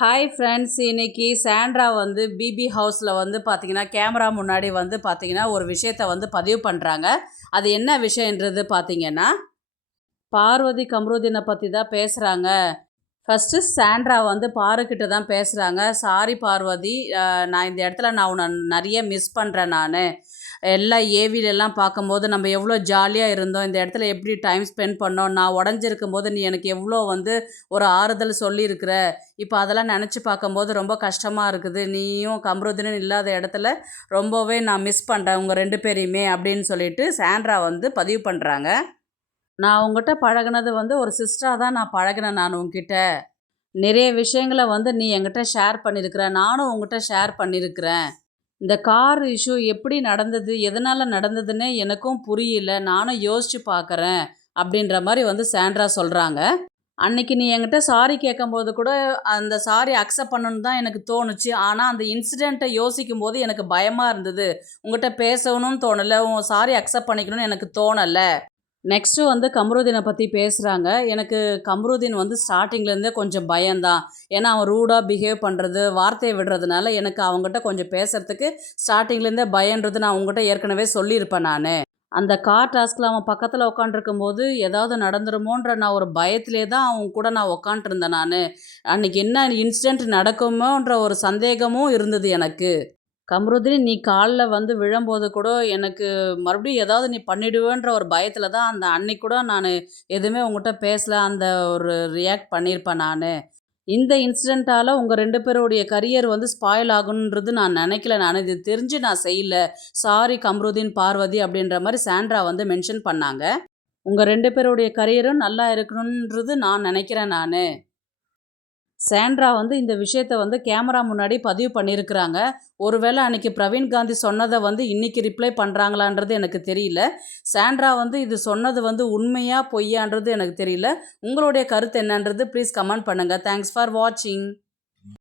Hi friends, இன்னைக்கு Sandra வந்து BP ஹவுஸில் வந்து பார்த்தீங்கன்னா கேமரா முன்னாடி வந்து பார்த்தீங்கன்னா ஒரு விஷயத்தை வந்து பதிவு பண்ணுறாங்க. அது என்ன விஷயன்றது பார்த்தீங்கன்னா, பார்வதி கம்ருதீனை பற்றி தான் பேசுகிறாங்க. ஃபஸ்ட்டு சாண்ட்ரா வந்து பாருக்கிட்ட தான் பேசுகிறாங்க. சாரி பார்வதி, நான் இந்த இடத்துல நான் உன்னை நிறைய மிஸ் பண்ணுறேன். நான் எல்லாம் ஏவிலெல்லாம் பார்க்கும்போது நம்ம எவ்வளோ ஜாலியாக இருந்தோம், இந்த இடத்துல எப்படி டைம் ஸ்பெண்ட் பண்ணோம், நான் உடஞ்சிருக்கும் போது நீ எனக்கு எவ்வளோ வந்து ஒரு ஆறுதல் சொல்லியிருக்கிற. இப்போ அதெல்லாம் நினச்சி பார்க்கும்போது ரொம்ப கஷ்டமாக இருக்குது. நீயும் கம்ருதீனும் இல்லாத இடத்துல ரொம்பவே நான் மிஸ் பண்ணுறேன் உங்கள் ரெண்டு பேரையுமே அப்படின்னு சொல்லிட்டு சாண்ட்ரா வந்து பதிவு பண்ணுறாங்க. நான் உங்ககிட்ட பழகுனது வந்து ஒரு சிஸ்டராக தான் நான் பழகினேன். நான் உங்ககிட்ட நிறைய விஷயங்களை வந்து நீ என்கிட்ட ஷேர் பண்ணியிருக்கிற, நானும் உங்ககிட்ட ஷேர் பண்ணியிருக்கிறேன். இந்த கார் இஷ்யூ எப்படி நடந்தது, எதனால் நடந்ததுன்னு எனக்கும் புரியல, நானும் யோசித்து பார்க்குறேன் அப்படின்ற மாதிரி வந்து சாண்ட்ரா சொல்கிறாங்க. அன்னைக்கு நீ என்கிட்ட சாரி கேட்கும்போது கூட அந்த சாரி அக்செப்ட் பண்ணணுன்னு தான் எனக்கு தோணுச்சு. ஆனால் அந்த இன்சிடெண்ட்டை யோசிக்கும் போது எனக்கு பயமாக இருந்தது. உங்கள்கிட்ட பேசணும்னு தோணலை, உன் சாரி அக்செப்ட் பண்ணிக்கணும்னு எனக்கு தோணலை. நெக்ஸ்ட்டு வந்து கம்ருதீனை பற்றி பேசுகிறாங்க. எனக்கு கம்ருதீன் வந்து ஸ்டார்டிங்லேருந்தே கொஞ்சம் பயம்தான். ஏன்னா அவன் ரூடாக பிஹேவ் பண்ணுறது, வார்த்தையை விடுறதுனால எனக்கு அவங்ககிட்ட கொஞ்சம் பேசுகிறதுக்கு ஸ்டார்டிங்லேருந்தே பயன்றது நான் உங்ககிட்ட ஏற்கனவே சொல்லியிருப்பேன். நான் அந்த கார் டாஸ்கில் அவன் பக்கத்தில் உட்காண்ட்ருக்கும்போது ஏதாவது நடந்துருமோன்ற நான் ஒரு பயத்திலே தான் அவன் கூட நான் உக்காண்ட்ருந்தேன். நான் அன்றைக்கி என்ன இன்சிடெண்ட் நடக்குமோன்ற ஒரு சந்தேகமும் இருந்தது எனக்கு. கம்ருதீன், நீ காலில் வந்து விழும்போது கூட எனக்கு மறுபடியும் ஏதாவது நீ பண்ணிடுவேன்ற ஒரு பயத்தில் தான் அந்த அன்னைக்கு கூட நான் எதுவுமே உங்கள்கிட்ட பேசல, அந்த ஒரு ரியாக்ட் பண்ணியிருப்பேன். நான் இந்த இன்சிடெண்ட்டால் உங்கள் ரெண்டு பேருடைய கரியர் வந்து ஸ்பாயில் ஆகணுன்றது நான் நினைக்கல. நான் இது தெரிஞ்சு நான் செய்யல. சாரி கம்ருதீன், பார்வதி அப்படின்ற மாதிரி சாண்ட்ரா வந்து மென்ஷன் பண்ணாங்க. உங்கள் ரெண்டு பேருடைய கரியரும் நல்லா இருக்கணுன்றது நான் நினைக்கிறேன். நான் சாண்ட்ரா வந்து இந்த விஷயத்த வந்து கேமரா முன்னாடி பதிவு பண்ணியிருக்கிறாங்க. ஒருவேளை அன்னைக்கு பிரவீன் காந்தி சொன்னதை வந்து இன்னைக்கு ரிப்ளை பண்ணுறாங்களான்றது எனக்கு தெரியல. சாண்ட்ரா வந்து இது சொன்னது வந்து உண்மையா பொய்யான்றது எனக்கு தெரியல. உங்களுடைய கருத்து என்னன்றது ப்ளீஸ் கமெண்ட் பண்ணுங்கள். தேங்க்ஸ் ஃபார் வாட்சிங்.